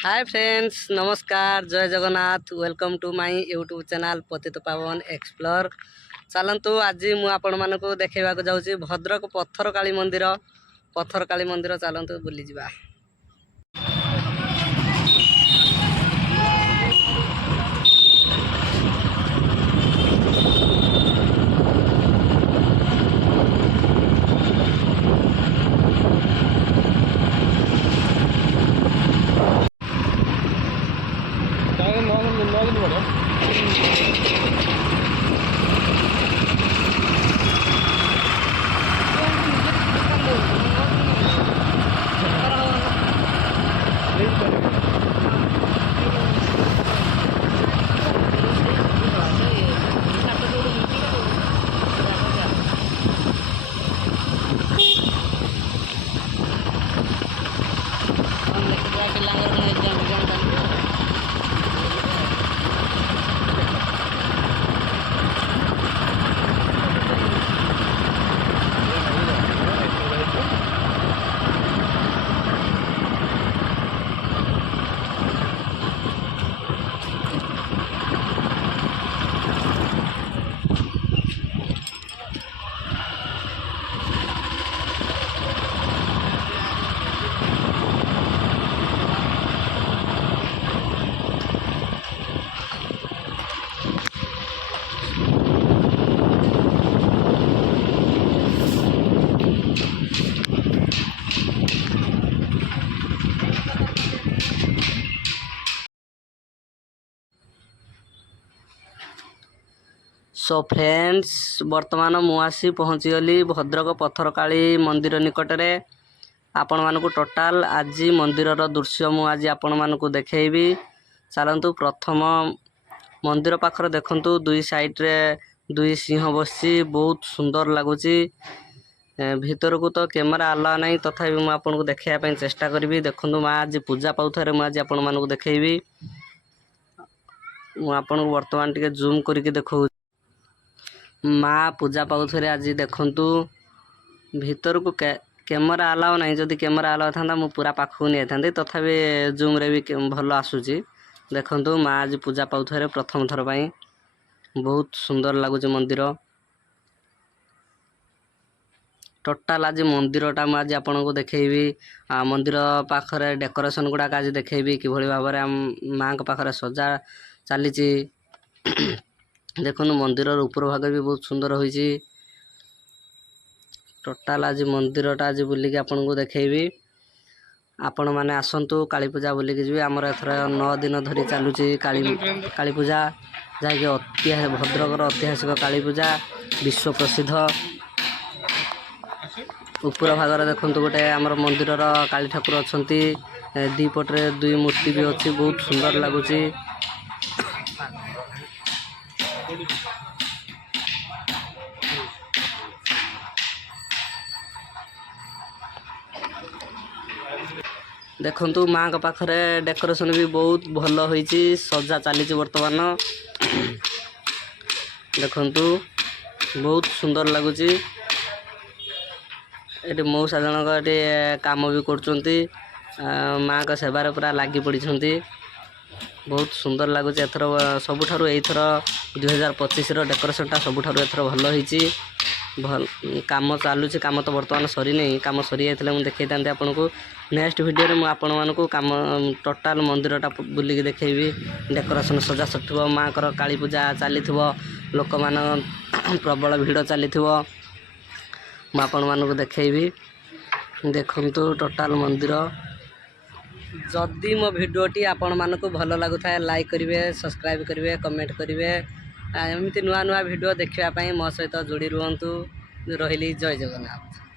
हाय friends, नमस्कार, जय Jagannath. Welcome to my YouTube channel Patit Pavan explore. चलतु आज मुझे देखा जाऊँगी भद्रक पत्थरकाली मंदिर चलतु बुली जा। सो फ्रेंड्स, बर्तमान मुझे पहुँचीगली भद्रक पत्थरकाली मंदिर निकटरे। आपण मानक टोटाल आज मंदिर दृश्य मुझे आपण मानक देखी। चलतु प्रथम मंदिर पाखर देखु दुई साइड्रे दुई सिंह बसी बहुत सुंदर लगुच। भीतर को तो कैमेरा आला नहीं, तथापि मुझे आपको देखापी चेष्टा करी। देखु माँ आज पूजा पाउथारे मुझे आपण मानक देखी। मुझे बर्तमान टे जूम करके देखा। माँ पूजा पाउथरे आज देखु भीतर को कैमेरा आलाओ नहीं। जदि कैमेरा आलाओ था मुझे पूरा पाखक नहीं था, तथापि जूम रे भी भल आसूची। देखु माँ आज पूजा पाउथरे प्रथम थर पाई बहुत सुंदर लगुच मंदिर। टोटाल आज मंदिरटा मुझे आपन को देखी। मंदिर पाखरे डेकोरेशन गुड़ाक आज देखी कि भाव में माँ पाखरे सजा चली। देखो मंदिर ऊपर भाग भी बहुत सुंदर होइछि। टोटाल आज मंदिरटा आज बुलिक आपन को देखी। आपण मैंने आसतु काली पूजा बुलिक जी। आमर एथर 9 दिन धरी चलुची काली पूजा, जहाँकि भद्रकर ऐतिहासिक काली पूजा विश्व प्रसिद्ध। ऊपर भागर देखु गोटे आमर मंदिर काली ठाकुर अच्छा, दीपटे दुई मूर्ति भी अच्छी, बहुत सुंदर लगुच। देखु माँ पाखरे डेकोरेशन भी बहुत भल होइछि, सजा चली बर्तमान। देखु बहुत सुंदर लगुच। ये मौसा जनक ये काम भी कर माँ का सेवार पूरा लगी पड़ी। बहुत सुंदर लगुच। एथर सबुठारु एथर 2025 डेकोरेशनटा सबुठारु एथर भल होइछि। भल काम चलुची। काम तो बर्तमान सरी नहीं, काम सरी जाइए मुझे देखी था आपन को। नेक्स्ट वीडियो में आपण मानक काम टोटाल मंदिरटा बुलिक देखी। डेकोरेशन सजा सटुव माँ को काली पूजा चली, लोक मान प्रबल भिड़ चली। मुझे आपण मानक देखी। देखु टोटाल मंदिर। जदि मो भिडियोटी आपण मानक भल लगुता लाइक करेंगे, सब्सक्राइब करेंगे, कमेंट करेंगे। एमती नुआ नुआ भिडियो देखापी मो सहित जोड़ी रुहतु। रही जय जगन्नाथ।